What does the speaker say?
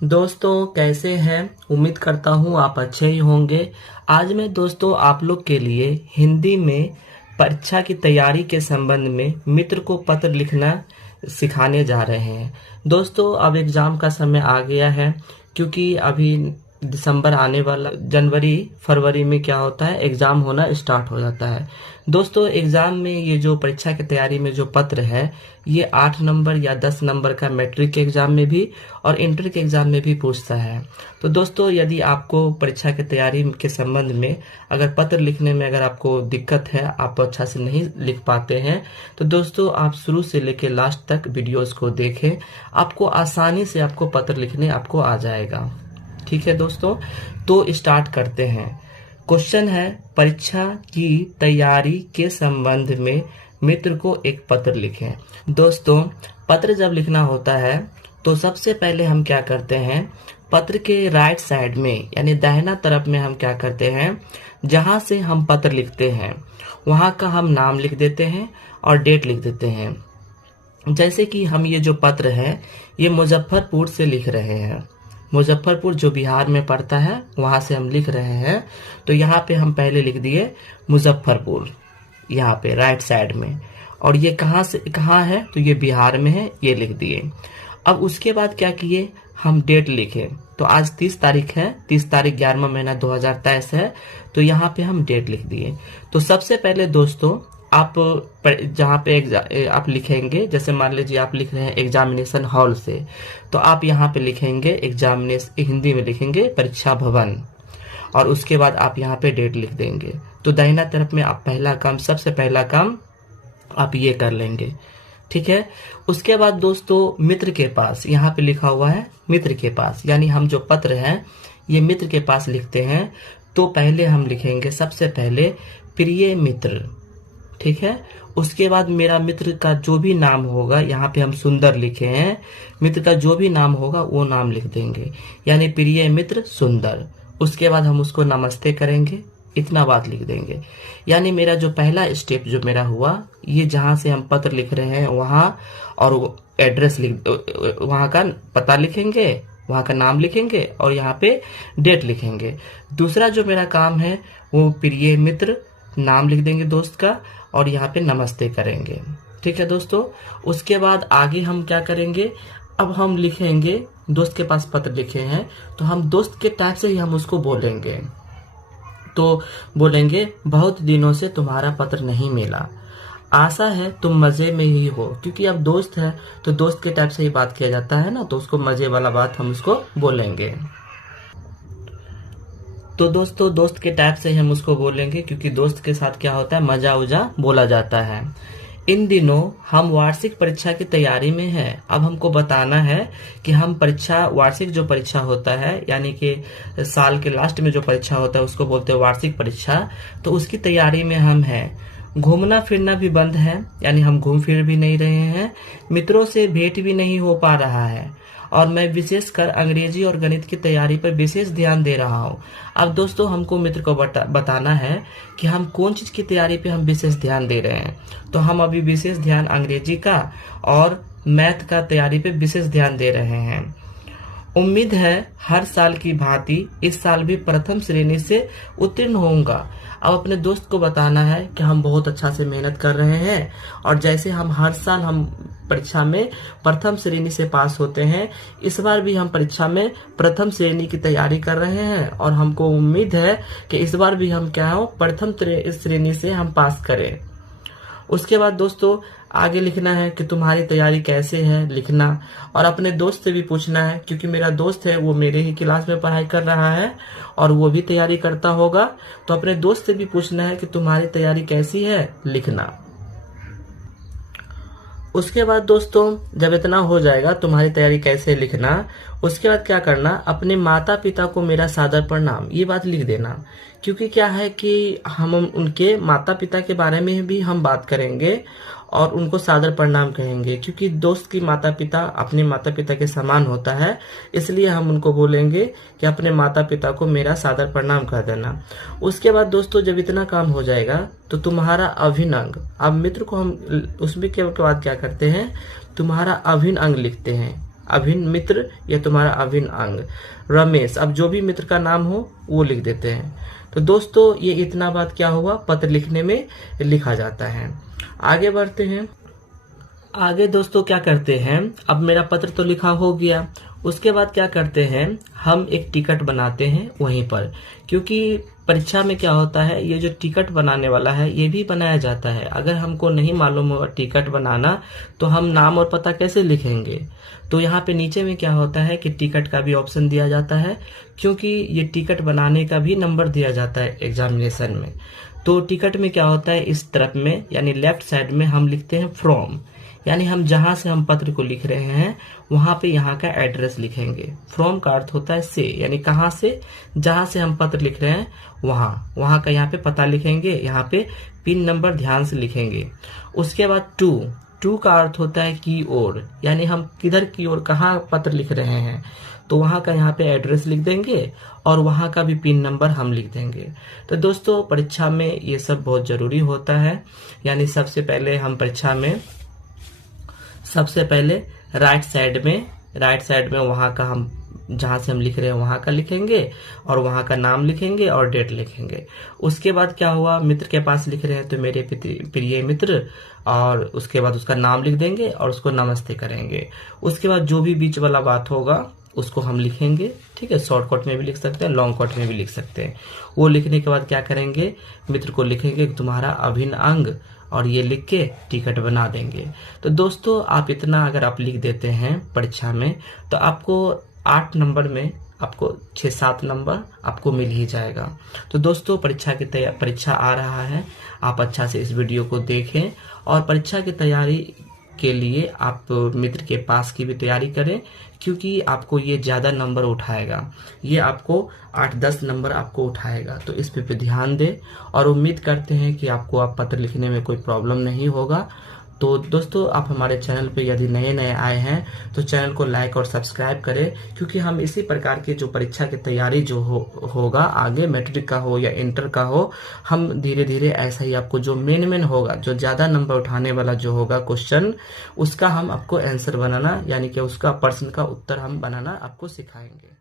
दोस्तों कैसे हैं। उम्मीद करता हूँ आप अच्छे ही होंगे। आज मैं दोस्तों आप लोग के लिए हिंदी में परीक्षा की तैयारी के संबंध में मित्र को पत्र लिखना सिखाने जा रहे हैं। दोस्तों अब एग्ज़ाम का समय आ गया है, क्योंकि अभी दिसंबर आने वाला, जनवरी फरवरी में क्या होता है, एग्ज़ाम होना स्टार्ट हो जाता है। दोस्तों एग्ज़ाम में ये जो परीक्षा की तैयारी में जो पत्र है, ये 8 नंबर या 10 नंबर का मैट्रिक के एग्ज़ाम में भी और इंटर के एग्ज़ाम में भी पूछता है। तो दोस्तों यदि आपको परीक्षा की तैयारी के संबंध में अगर पत्र लिखने में अगर आपको दिक्कत है, आप अच्छा से नहीं लिख पाते हैं, तो दोस्तों आप शुरू से लेकर लास्ट तक वीडियोस को देखें। आपको आसानी से आपको पत्र लिखने आपको आ जाएगा। ठीक है दोस्तों, तो स्टार्ट करते हैं। क्वेश्चन है, परीक्षा की तैयारी के संबंध में मित्र को एक पत्र लिखें। दोस्तों पत्र जब लिखना होता है तो सबसे पहले हम क्या करते हैं, पत्र के राइट साइड में यानी दाहिना तरफ में हम क्या करते हैं, जहां से हम पत्र लिखते हैं वहां का हम नाम लिख देते हैं और डेट लिख देते हैं। जैसे कि हम ये जो पत्र है ये मुजफ्फरपुर से लिख रहे हैं, मुजफ्फरपुर जो बिहार में पड़ता है वहां से हम लिख रहे हैं। तो यहाँ पे हम पहले लिख दिए मुजफ्फरपुर, यहाँ पे राइट साइड में। और ये कहाँ से कहाँ है, तो ये बिहार में है, ये लिख दिए। अब उसके बाद क्या किए, हम डेट लिखे। तो आज 30 तारीख है, 30 तारीख 11वां महीना 2023 है, तो यहाँ पे हम डेट लिख दिए। तो सबसे पहले दोस्तों आप जहाँ पे आप लिखेंगे, जैसे मान लीजिए आप लिख रहे हैं एग्जामिनेशन हॉल से, तो आप यहाँ पे लिखेंगे एग्जामिनेशन, हिंदी में लिखेंगे परीक्षा भवन, और उसके बाद आप यहाँ पे डेट लिख देंगे। तो दाहिना तरफ में आप पहला काम, सबसे पहला काम आप ये कर लेंगे। ठीक है। उसके बाद दोस्तों मित्र के पास, यहाँ पे लिखा हुआ है मित्र के पास, यानी हम जो पत्र है ये मित्र के पास लिखते हैं। तो पहले हम लिखेंगे सबसे पहले प्रिय मित्र। ठीक है। उसके बाद मेरा मित्र का जो भी नाम होगा, यहाँ पे हम सुंदर लिखे हैं, मित्र का जो भी नाम होगा वो नाम लिख देंगे, यानी प्रिय मित्र सुंदर। उसके बाद हम उसको नमस्ते करेंगे, इतना बात लिख देंगे। यानी मेरा जो पहला स्टेप जो मेरा हुआ, ये जहां से हम पत्र लिख रहे हैं वहां, और एड्रेस लिख, वहां का पता लिखेंगे, वहां का नाम लिखेंगे और यहाँ पे डेट लिखेंगे। दूसरा जो मेरा काम है वो प्रिय मित्र नाम लिख देंगे दोस्त का, और यहाँ पे नमस्ते करेंगे। ठीक है दोस्तों। उसके बाद आगे हम क्या करेंगे, अब हम लिखेंगे, दोस्त के पास पत्र लिखे हैं तो हम दोस्त के टाइप से ही हम उसको बोलेंगे। तो बोलेंगे, बहुत दिनों से तुम्हारा पत्र नहीं मिला, आशा है तुम मजे में ही हो। क्योंकि अब दोस्त है तो दोस्त के टाइप से ही बात किया जाता है ना, तो उसको मजे वाला बात हम उसको बोलेंगे। तो दोस्तों दोस्त के टाइप से ही हम उसको बोलेंगे, क्योंकि दोस्त के साथ क्या होता है, मजा उजा बोला जाता है। इन दिनों हम वार्षिक परीक्षा की तैयारी में हैं। अब हमको बताना है कि हम परीक्षा, वार्षिक जो परीक्षा होता है यानी कि साल के लास्ट में जो परीक्षा होता है उसको बोलते हैं वार्षिक परीक्षा, तो उसकी तैयारी में हम हैं। घूमना फिरना भी बंद है, यानी हम घूम फिर भी नहीं रहे हैं, मित्रों से भेंट भी नहीं हो पा रहा है, और मैं विशेषकर अंग्रेजी और गणित की तैयारी पर विशेष ध्यान दे रहा हूँ। अब दोस्तों हमको मित्र को बताना है कि हम कौन चीज की तैयारी पे हम विशेष ध्यान दे रहे हैं। तो हम अभी विशेष ध्यान अंग्रेजी का और मैथ का तैयारी पे विशेष ध्यान दे रहे हैं। उम्मीद है हर साल की भांति इस साल भी प्रथम श्रेणी से उत्तीर्ण होऊंगा। अब अपने दोस्त को बताना है कि हम बहुत अच्छा से मेहनत कर रहे हैं, और जैसे हम हर साल हम परीक्षा में प्रथम श्रेणी से पास होते हैं, इस बार भी हम परीक्षा में प्रथम श्रेणी की तैयारी कर रहे हैं, और हमको उम्मीद है कि इस बार भी हम क्या हो, प्रथम श्रेणी से हम पास करें। उसके बाद दोस्तों आगे लिखना है कि तुम्हारी तैयारी कैसे है, लिखना, और अपने दोस्त से भी पूछना है, क्योंकि मेरा दोस्त है वो मेरे ही क्लास में पढ़ाई कर रहा है और वो भी तैयारी करता होगा, तो अपने दोस्त से भी पूछना है कि तुम्हारी तैयारी कैसी है, लिखना। उसके बाद दोस्तों जब इतना हो जाएगा, तुम्हारी तैयारी कैसे लिखना, उसके बाद क्या करना, अपने माता पिता को मेरा सादर प्रणाम, ये बात लिख देना। क्योंकि क्या है कि हम उनके माता पिता के बारे में भी हम बात करेंगे और उनको सादर प्रणाम कहेंगे, क्योंकि दोस्त की माता पिता अपने माता पिता के समान होता है, इसलिए हम उनको बोलेंगे कि अपने माता पिता को मेरा सादर प्रणाम कर देना। उसके बाद दोस्तों जब इतना काम हो जाएगा तो तुम्हारा अभिन्न अंग, अब मित्र को हम उसमें के बाद क्या करते हैं, तुम्हारा अभिन्न अंग लिखते हैं। अभिन्न मित्र, ये तुम्हारा अभिन्न अंग। रमेश, अब जो भी मित्र का नाम हो वो लिख देते हैं। तो दोस्तों ये इतना बात क्या हुआ, पत्र लिखने में लिखा जाता है। आगे बढ़ते हैं। आगे दोस्तों क्या करते हैं, अब मेरा पत्र तो लिखा हो गया, उसके बाद क्या करते हैं, हम एक टिकट बनाते हैं वहीं पर, क्योंकि परीक्षा में क्या होता है, ये जो टिकट बनाने वाला है ये भी बनाया जाता है। अगर हमको नहीं मालूम होगा टिकट बनाना तो हम नाम और पता कैसे लिखेंगे। तो यहाँ पे नीचे में क्या होता है कि टिकट का भी ऑप्शन दिया जाता है, क्योंकि ये टिकट बनाने का भी नंबर दिया जाता है एग्जामिनेशन में। तो टिकट में क्या होता है, इस तरफ में यानी लेफ्ट साइड में हम लिखते हैं फ्रॉम, यानी हम जहां से हम पत्र को लिख रहे हैं वहां पे यहाँ का एड्रेस लिखेंगे। फ्रॉम का अर्थ होता है से, यानी कहाँ से, जहां से हम पत्र लिख रहे हैं वहां का यहाँ पे पता लिखेंगे, यहाँ पे पिन नंबर ध्यान से लिखेंगे। उसके बाद टू का अर्थ होता है की ओर, यानी हम किधर की ओर कहाँ पत्र लिख रहे हैं, तो वहां का यहाँ पे एड्रेस लिख देंगे और वहां का भी पिन नंबर हम लिख देंगे। तो दोस्तों परीक्षा में ये सब बहुत जरूरी होता है, यानी सबसे पहले राइट साइड में वहां का हम जहां से हम लिख रहे हैं वहां का लिखेंगे और वहां का नाम लिखेंगे और डेट लिखेंगे। उसके बाद क्या हुआ, मित्र के पास लिख रहे हैं तो मेरे प्रिय मित्र, और उसके बाद उसका नाम लिख देंगे और उसको नमस्ते करेंगे। उसके बाद जो भी बीच वाला बात होगा उसको हम लिखेंगे, ठीक है। शॉर्टकट में भी लिख सकते हैं, लॉन्ग कट में भी लिख सकते हैं। वो लिखने के बाद क्या करेंगे, मित्र को लिखेंगे तुम्हारा अभिन्न अंग, और ये लिख के टिकट बना देंगे। तो दोस्तों आप इतना अगर आप लिख देते हैं परीक्षा में तो आपको 8 नंबर में आपको 6-7 नंबर आपको मिल ही जाएगा। तो दोस्तों परीक्षा आ रहा है, आप अच्छा से इस वीडियो को देखें और परीक्षा की तैयारी के लिए आप मित्र के पास की भी तैयारी करें, क्योंकि आपको ये ज्यादा नंबर उठाएगा, ये आपको 8-10 नंबर आपको उठाएगा। तो इस पे ध्यान दें और उम्मीद करते हैं कि आपको आप पत्र लिखने में कोई प्रॉब्लम नहीं होगा। तो दोस्तों आप हमारे चैनल पे यदि नए आए हैं तो चैनल को लाइक और सब्सक्राइब करें, क्योंकि हम इसी प्रकार की जो परीक्षा की तैयारी जो होगा आगे, मैट्रिक का हो या इंटर का हो, हम धीरे धीरे ऐसा ही आपको जो मेन होगा, जो ज्यादा नंबर उठाने वाला जो होगा क्वेश्चन, उसका हम आपको आंसर बनाना, यानी कि उसका प्रश्न का उत्तर हम बनाना आपको सिखाएंगे।